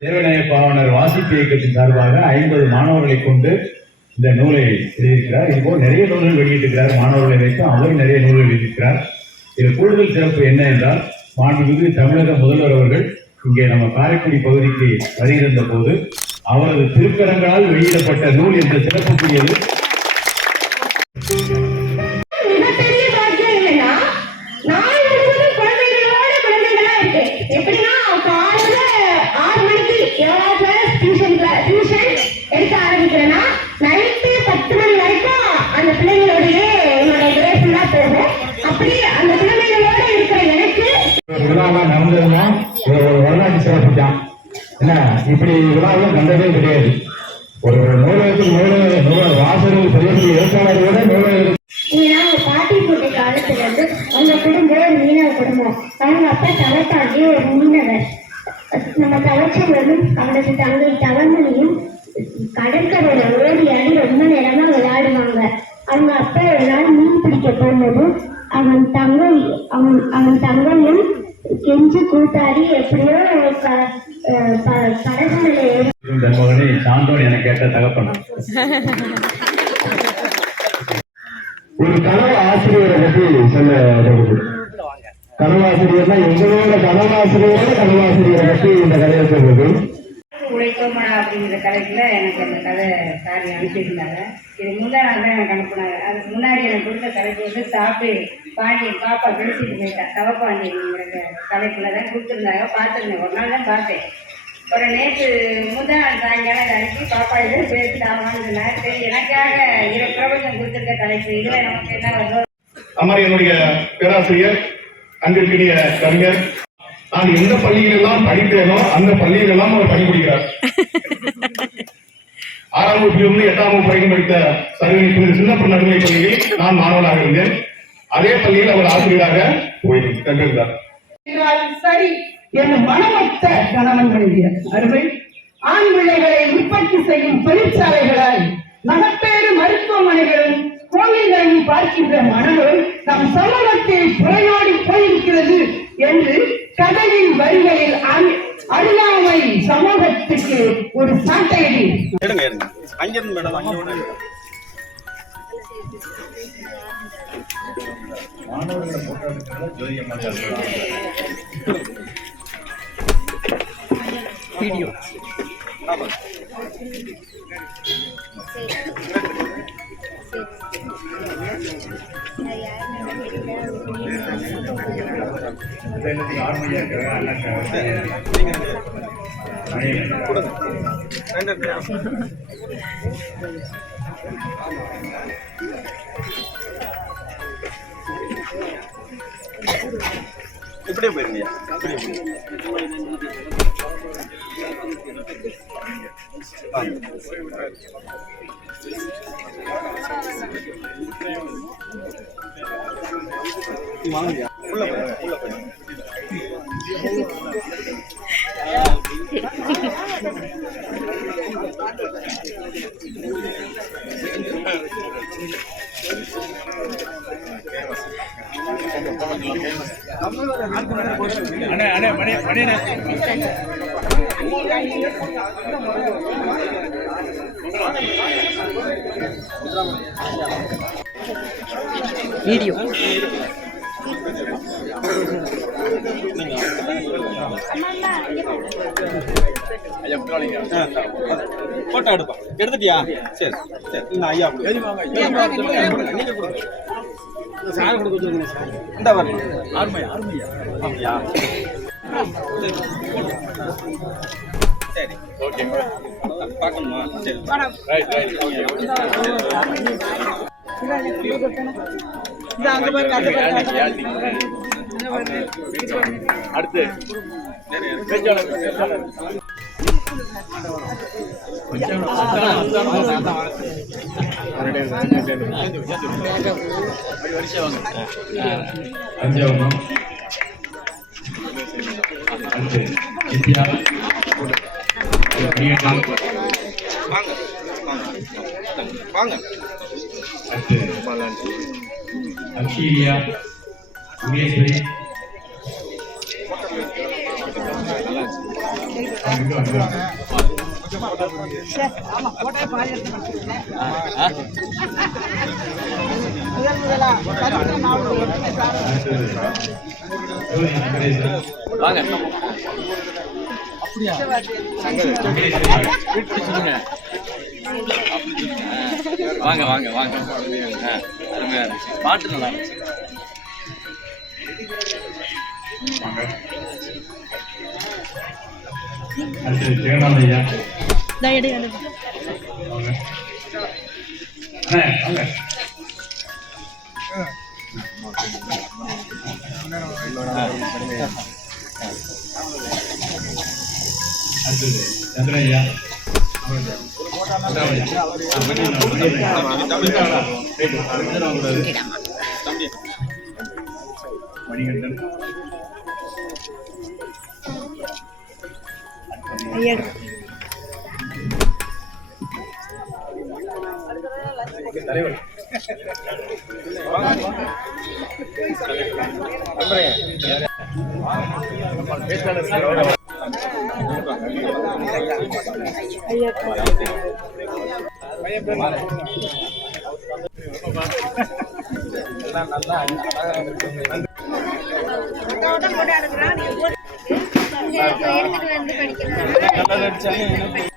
தேவநாய பாவனர் வாசிப்பு இயக்கத்தின் சார்பாக 50 மாணவர்களை கொண்டு இந்த நூலை எழுதியிருக்கிறார். இதுபோல் நிறைய நூல்கள் வெளியிட்டிருக்கிறார். மாணவர்களை வைத்து அவர் நிறைய நூல்கள் எழுதியிருக்கிறார். இதில் கூடுதல் சிறப்பு என்ன என்றால், மாண்புமிகு தமிழக முதல்வர் அவர்கள் இங்கே நம்ம காரைக்குடி பகுதிக்கு வருகின்ற போது அவரது திருக்கரங்களால் வெளியிடப்பட்ட நூல் என்ற சிறப்புக்குரியது. நடந்ததுன்னா ஒரு வரலாற்று சிறப்பு தான். என்ன இப்படி விழாவில் கண்டதே கிடையாது. ஒரு நூலகத்தில் வாசகர்கள் பெரிய எழுத்தாளர்களோட நூலகம். பாட்டி போட்ட காலத்துல இருந்து அவங்க குடும்பம் மீனவ குடும்பம். அவங்க அப்பா தவத்தாண்டி ஒரு மீனவர். நம்ம தலைச்சவரும் அவரது தங்கை தவமணியும் கடற்கரையில ஓடி ஆடி ரொம்ப நேரமா விளையாடுவாங்க. அவங்க அப்பா ஒரு நாள் மீன் பிடிக்க போகும்போது அவன் தங்கையும் கெஞ்சு கூட்டாடி எப்படியோ மகனை சான்றோன் என கேட்ட தகப்பன். ஒரு கனவு ஆசிரியரை பற்றி சொல்ல கனவாசிரியர்னா எங்களோட கனவாசிரியரை பற்றி இந்த கதையை சொல்றது. உழைத்தோமடா அப்படிங்கிற கதைக்குள்ள எனக்கு அந்த கதை சாரி அனுப்பியிருந்தாங்க. இது முந்தா நாள் தான் எனக்கு அனுப்புனாங்க. அதுக்கு முன்னாடி எனக்கு கொடுத்த கதைக்கு வந்து சாப்பிட்டு பாண்டியன் பாப்பா பேசிட்டு போயிட்டா. தவப்பாண்டியன்ங்கிற கதைக்குள்ள தான் கொடுத்துருந்தாங்க. பார்த்துருந்தேன், ஒரு நாள் தான் பார்த்தேன். ஒரு நேற்று முந்தா நாள் சாயங்காலம் அனுப்பி பாப்பா இதை பேசிட்டாங்கன்னு சொன்னாங்க. சரி, எனக்காக பிரபஞ்சம் கொடுத்துருக்க கதைக்கு இதுல நமக்கு என்ன வரும். அம்மா என்னுடைய பேராசிரியர் அன்பிற்கினிய கவிஞர், நான் எந்த பள்ளியிலெல்லாம் படித்தேனோ அந்த பள்ளியிலெல்லாம் அவர் பணிபுரிகிறார். 6ஆம் வகுப்பிலிருந்து 8ஆம் வகுப்பு வரைக்கும் படித்த சர்வீஸ் சின்னப்ப நடுநிலை பள்ளியில் நான் மாணவனாக இருந்தேன். அதே பள்ளியில் அவர் ஆசிரியராக கண்டிருந்தார். சரி என்னும் மனமொத்த கணவன் மனைவியர் அருமை ஆண் பிள்ளைகளை உற்பத்தி செய்யும் தொழிற்சாலைகளாய் மகப்பேறு மருத்துவமனைகளும் கோவில்களையும் பார்க்கின்ற மனநோய் நம் சமூகத்தில் புறையோடி போயிருக்கிறது என்று கதையின் வரிகளில் அறியாமை சமூகத்துக்கு ஒரு சாட்டையடி. வீடியோ இப்படியே போயிருந்தியா? வாங்கயா உள்ள போய் வீடியோ போட்டோ எடுப்பா. எடுத்துட்டியா? சரி சரி. இந்த ஐயா நீங்க கொடுங்க. சார் கொடுக்க சொல்லுங்க சார். இந்த வரல ஆர்மையா அப்படியா? சரி ஓகே பார்க்கணுமா? சரி ரைட் ரைட் ஓகே அடுத்து தஞ்சாவூர் அடுத்து இந்தியா வாங்க வாங்க அடுத்து அக்ஷீலியா முகேஸ்வரி வாங்க அப்படியா வாங்க வாங்க வாங்க அருமையா இருந்துச்சு பாட்டு நல்லா இருந்துச்சு அடுத்து ஜெகநாத் ஐயா வாங்க அடுத்தது சந்திரய்யா மணிகண்டன் தலைவர் எடுத்துட்டு வந்து படிக்கிறாங்க.